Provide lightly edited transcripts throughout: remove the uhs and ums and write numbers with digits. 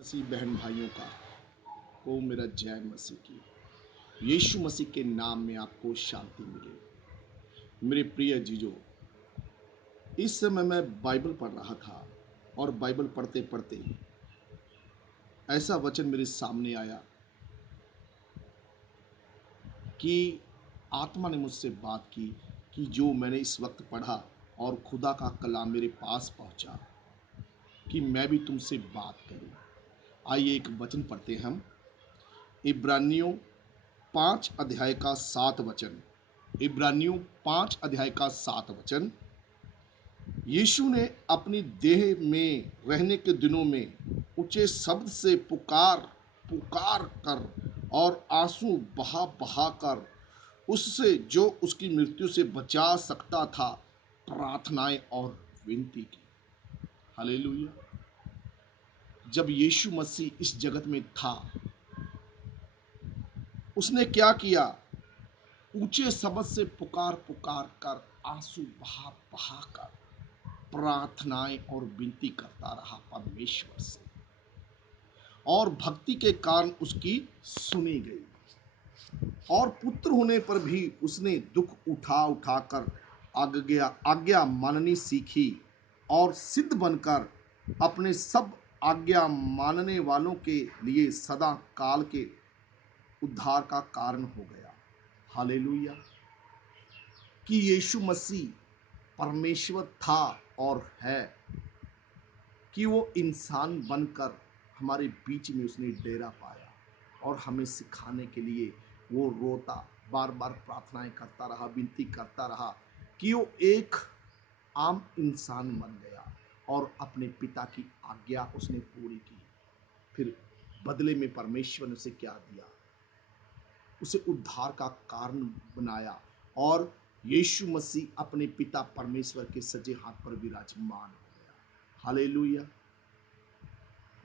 मसीह बहन भाइयों को मेरा जय मसीह की। यीशु मसीह के नाम में आपको शांति मिले। मेरे प्रिय जीजो, इस समय मैं बाइबल पढ़ रहा था और बाइबल पढ़ते पढ़ते ऐसा वचन मेरे सामने आया कि आत्मा ने मुझसे बात की कि जो मैंने इस वक्त पढ़ा और खुदा का कलाम मेरे पास पहुंचा कि मैं भी तुमसे बात करूं। आइए एक वचन पढ़ते हैं हम। इब्रानियों 5 अध्याय का 7 वचन। इब्रानियों 5 अध्याय का 7 वचन। यीशु ने अपनी देह में रहने के दिनों में ऊंचे शब्द से पुकार पुकार कर और आंसू बहा बहा कर उससे जो उसकी मृत्यु से बचा सकता था प्रार्थनाएं और विनती की। हालेलुया। जब यीशु मसीह इस जगत में था, उसने क्या किया? ऊंचे शब्द से पुकार पुकार कर, आंसू बहा बहा कर प्रार्थनाएं और विनती करता रहा परमेश्वर से, और भक्ति के कारण उसकी सुनी गई। और पुत्र होने पर भी उसने दुख उठा उठा कर आज्ञा माननी सीखी और सिद्ध बनकर अपने सब आज्ञा मानने वालों के लिए सदा काल के उद्धार का कारण हो गया। हालेलुया। कि यीशु मसीह परमेश्वर था और है, कि वो इंसान बनकर हमारे बीच में उसने डेरा पाया और हमें सिखाने के लिए वो रोता, बार बार प्रार्थनाएं करता रहा, विनती करता रहा कि वो एक आम इंसान बन गया और अपने पिता की आज्ञा उसने पूरी की। फिर बदले में परमेश्वर ने उसे क्या दिया? उसे उद्धार का कारण बनाया और यीशु मसीह अपने पिता परमेश्वर के सजे हाथ पर विराजमान हो गया। हालेलुया।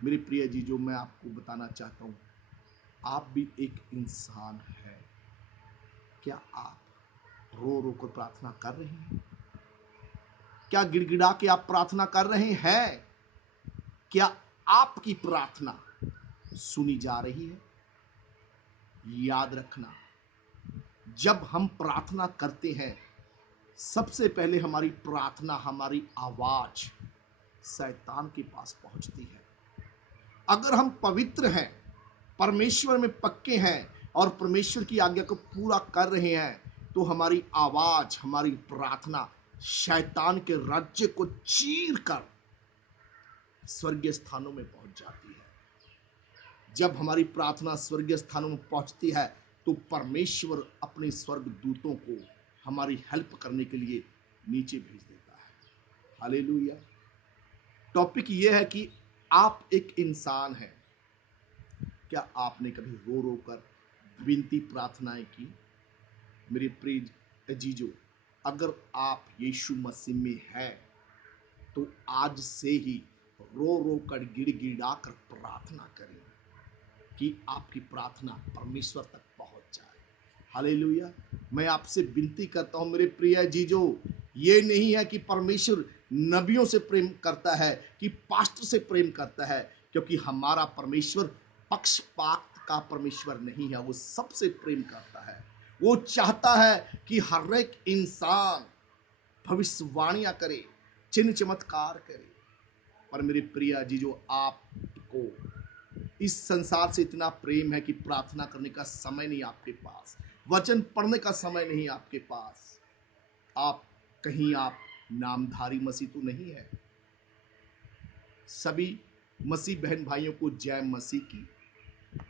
मेरे प्रिय जी, जो मैं आपको बताना चाहता हूं, आप भी एक इंसान है। क्या आप रो रो कर प्रार्थना कर रहे हैं? क्या गिड़गिड़ा के आप प्रार्थना कर रहे हैं? क्या आपकी प्रार्थना सुनी जा रही है? याद रखना, जब हम प्रार्थना करते हैं, सबसे पहले हमारी प्रार्थना, हमारी आवाज शैतान के पास पहुंचती है। अगर हम पवित्र हैं, परमेश्वर में पक्के हैं और परमेश्वर की आज्ञा को पूरा कर रहे हैं, तो हमारी आवाज, हमारी प्रार्थना शैतान के राज्य को चीर कर स्वर्गीय स्थानों में पहुंच जाती है। जब हमारी प्रार्थना स्वर्गीय स्थानों में पहुंचती है, तो परमेश्वर अपने स्वर्ग दूतों को हमारी हेल्प करने के लिए नीचे भेज देता है। हालेलुया। टॉपिक यह है कि आप एक इंसान हैं। क्या आपने कभी रो रो कर विनती प्रार्थनाएं की? मेरे प्रिय जीजो, अगर आप यीशु मसीह में हैं, तो आज से ही रो रो कर गिड़गिड़ा कर प्रार्थना करें कि आपकी प्रार्थना परमेश्वर तक पहुंच जाए। हालेलुया। मैं आपसे विनती करता हूं मेरे प्रिय जीजो, ये नहीं है कि परमेश्वर नबियों से प्रेम करता है, कि पास्टर से प्रेम करता है, क्योंकि हमारा परमेश्वर पक्षपात का परमेश्वर नहीं है। वो सबसे प्रेम करता है। वो चाहता है कि हर एक इंसान भविष्यवाणियां करे, चिन्ह चमत्कार करे। पर मेरे प्रिय जीजो, आपको इस संसार से इतना प्रेम है कि प्रार्थना करने का समय नहीं आपके पास, वचन पढ़ने का समय नहीं आपके पास। आप नामधारी मसीह तो नहीं है। सभी मसीह बहन भाइयों को जय मसीह की।